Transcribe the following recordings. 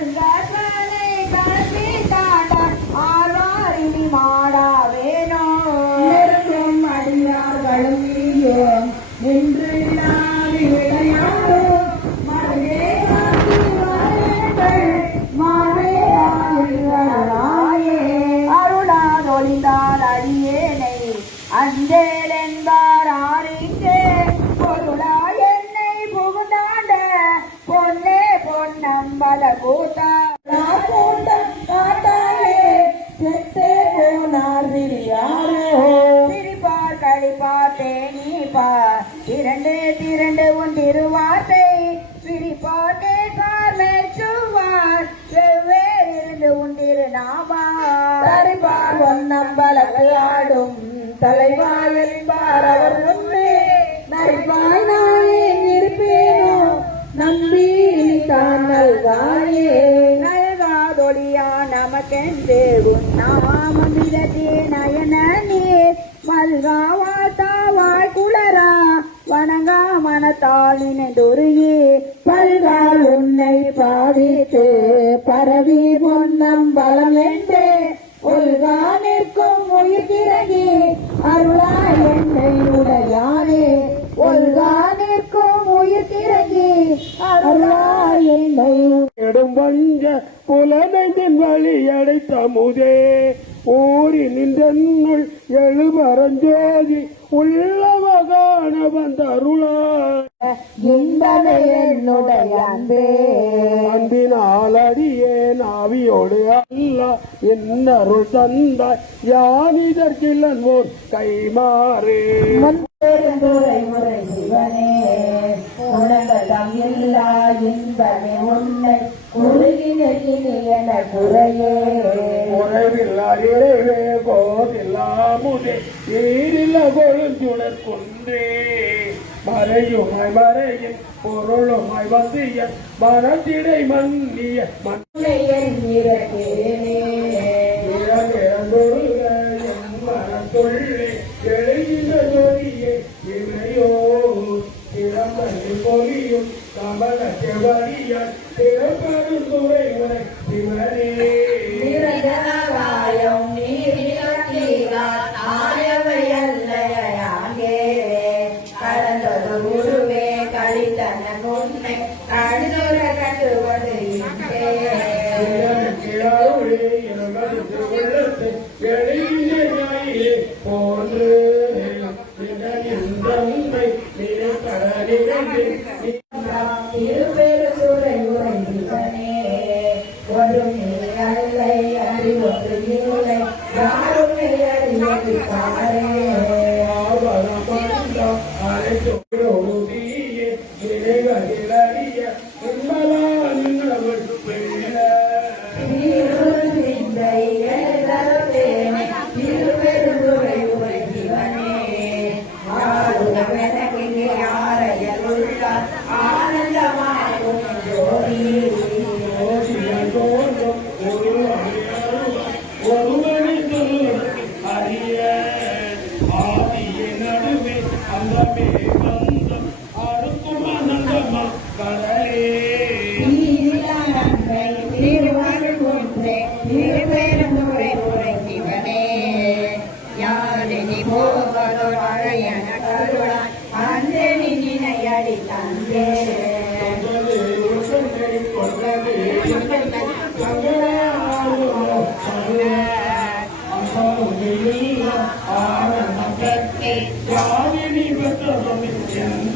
There's back. அம்பலகையாடும் Thalaivai என்பார் அவர் முன்னே. நரிவாய் நானே இருப்பேனோ? நம்பி தான் நல்வாயே. நல்காதொழியா நமக்கென்றே உன்னாமமிரதே நயனே மல்காவா தாவாய் குளரா வணங்கா மனத்தால் பல்கால் உன்னை பாவித்தே. கதிரவே போதில்லாமுதே ஏரில கொழுஞ்சுடர் கொன்றே. மறையுமாய் மறையின் பொருளுமாய் வந்திய மரத்திடை மன்னிய மன்னையன் இறக்கே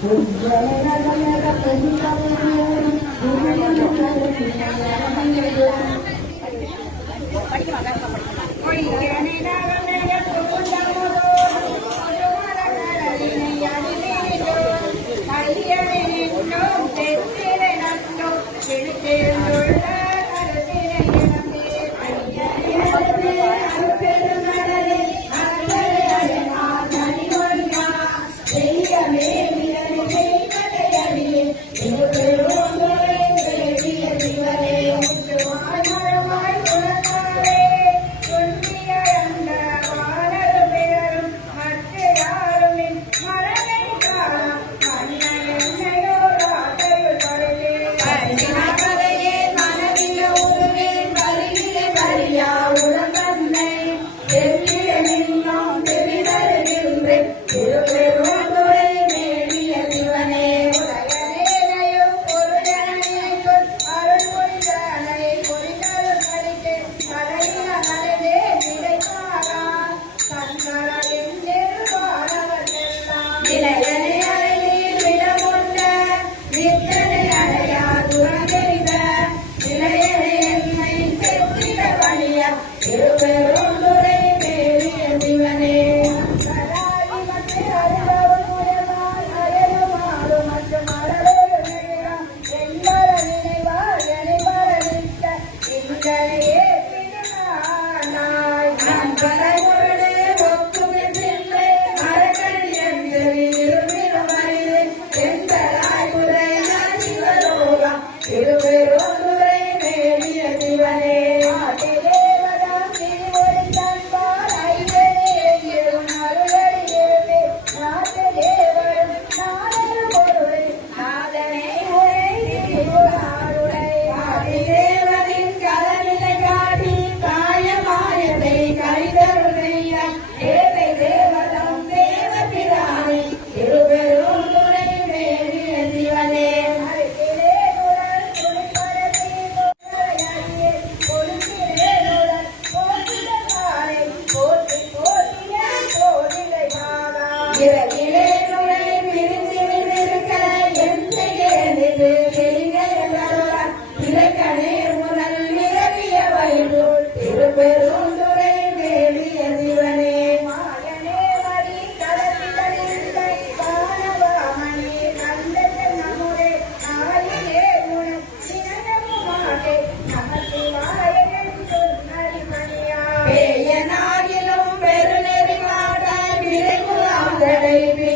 Thank you. baby.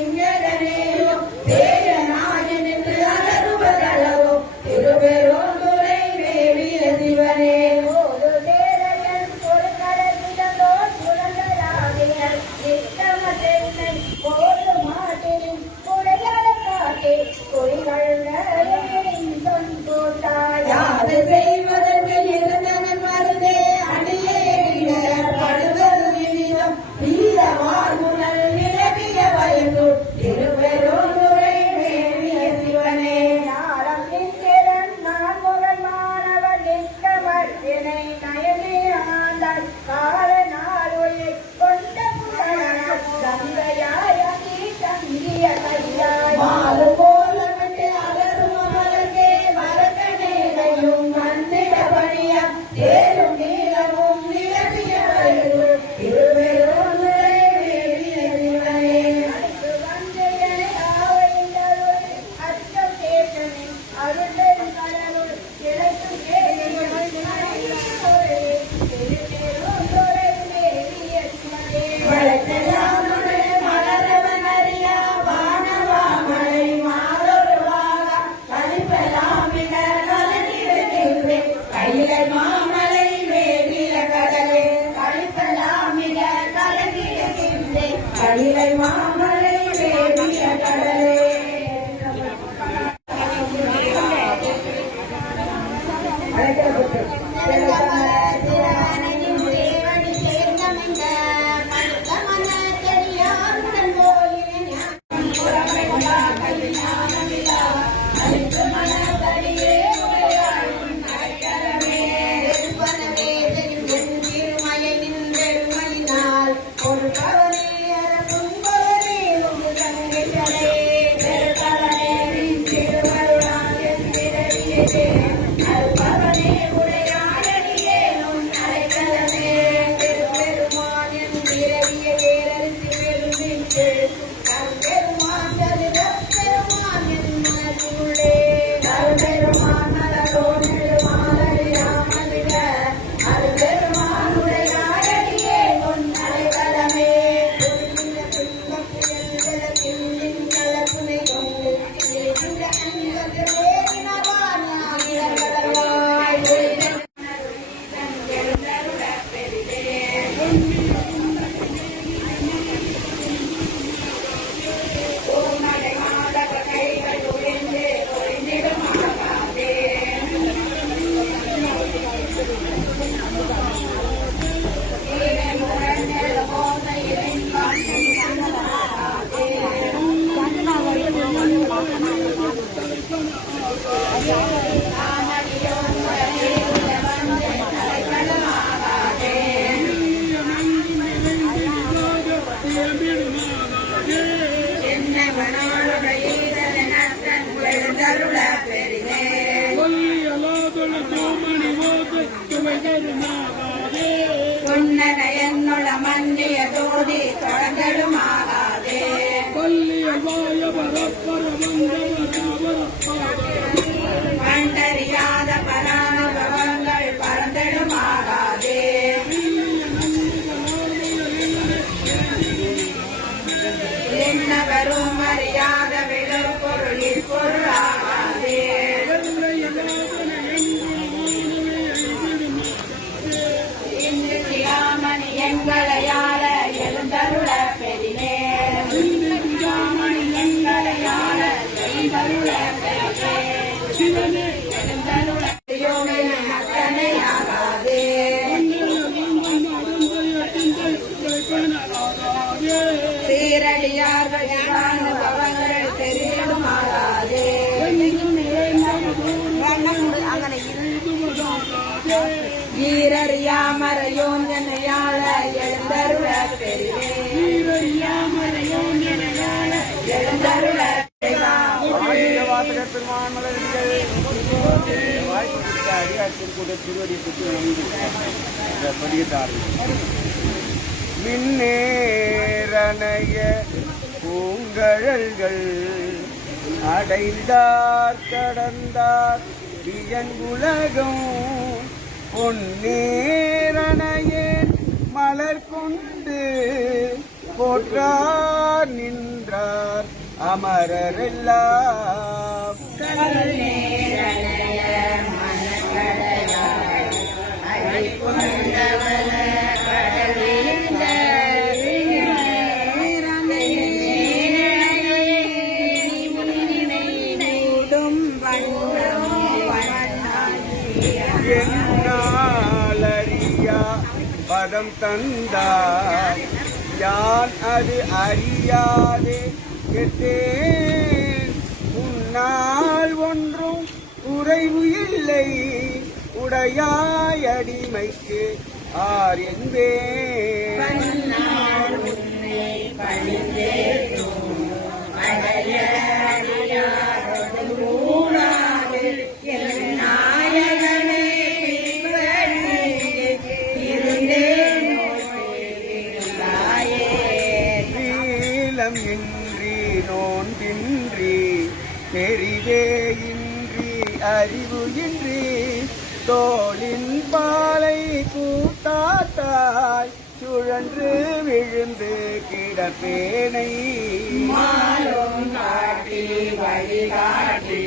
Música ஜோடி கடலும் ஆகாதே. கொல்லிய வாய பரப்பர மந்தம் திருக்கூட திருவடி பெற்று வந்து படிக்கத்தார்கள் மின்னேரணைய பூங்கழல்கள் அடைந்தார் கடந்தார் வியங்குலகம். பொன்னேரணையே மலர் கொண்டு போற்றார் நின்றார் அமரரெல்லாம். பதம் தந்தார் யான் அது அறியாது? கேட்டேன் பகைவு இல்லை. உடையாயடிமைக்கு ஆர் என்பே தோளின் பாலை கூட்டாத்தாய் சுழன்று விழுந்து கிடப்பேனை. மாறும் காட்டி வழிகாட்டி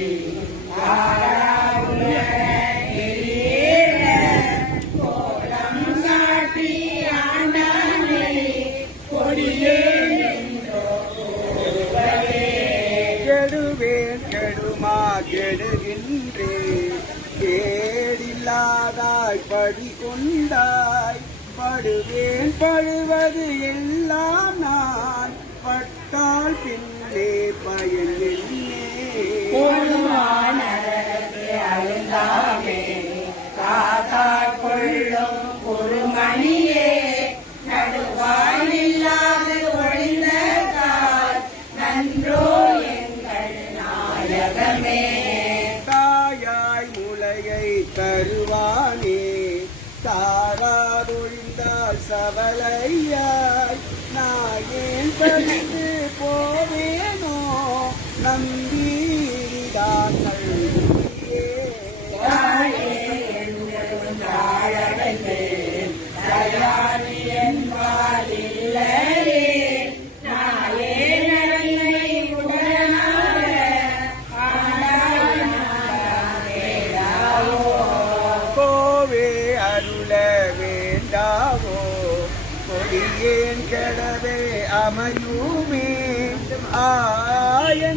படாதாய் கொண்டாய் படுவேன் படுவது எல்லாம் நான். பட்டால் பின்னே பயன் பொழுவானதற்கு அழுந்தாமே காத்தா கொள்ளும் ஒரு மணி கொடியேன் கெடவே அமையுமே ஆயன்னாவிரி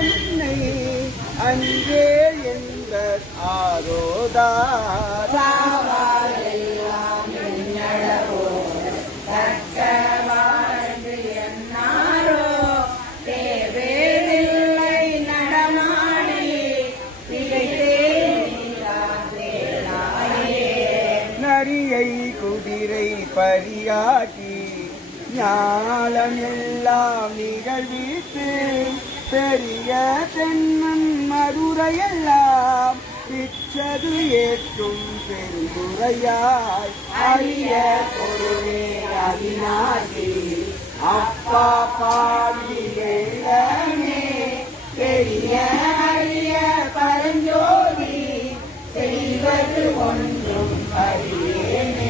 என்னை? அங்கே என்ற ஆரோதார்? ஞாலம் நிகழ்வித்து பெரிய தென்னம் மதுரையெல்லாம் பிச்சது ஏற்றும் பெருந்துரையாய். அரிய பொருளே அவிநாசி அப்பா பாடியே பெரிய அரிய பரஞ்சோதி செய்வது ஒன்றும் அறியேனே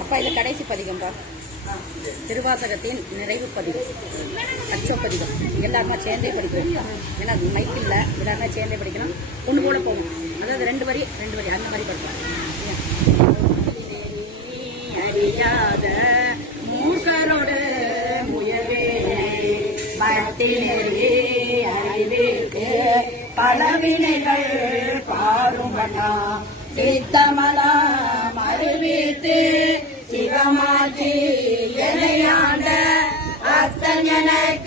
அப்பா இது கடைசி பதிகம்பா திருவாசகத்தின் நிறைவு பதிவு. அச்சப்பதிகம் எல்லாருமா சேர்ந்தே படிக்கணும் ஏன்னா மைக் இல்லை. எல்லாருமே சேர்ந்தே படிக்கணும். ஒன்று போல போகணும் அதாவது ரெண்டு வரி ரெண்டு வரி. அந்த மாதிரி படிக்கலாம் அறியாத மூசரோடு முயவேனை பக்தினரே அறிவிற்கு பலவினைகள் பாருங்கடா சித்தமலாம் சிவமாற்றி எனையாண்ட அத்தன் எனக்கு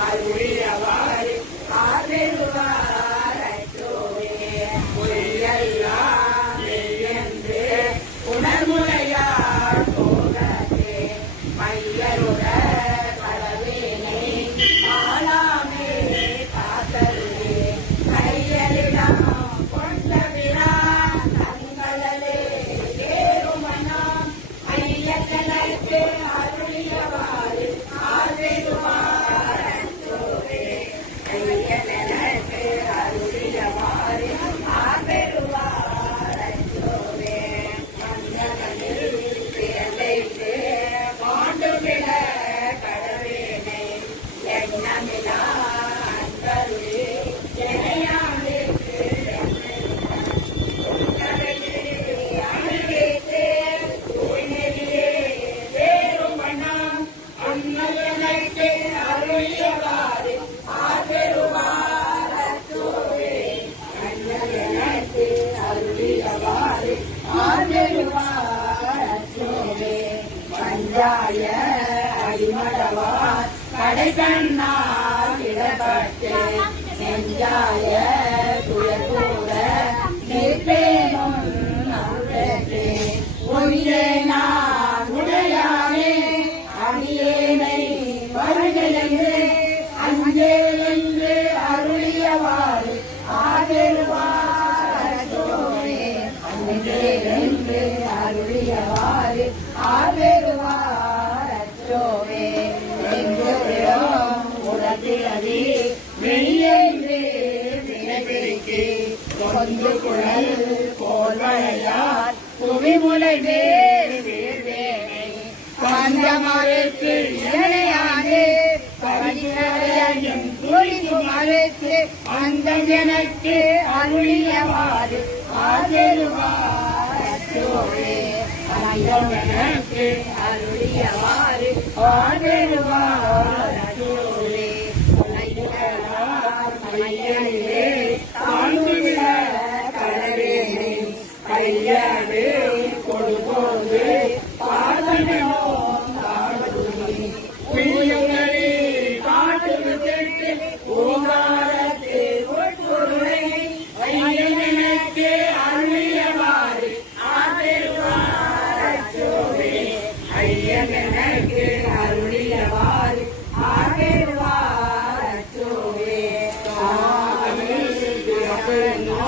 Hallelujah. அந்த அருளியவாறு ஆதருவாரே அருளியவாறு ஆதருவாரே மையனிலே Thank you.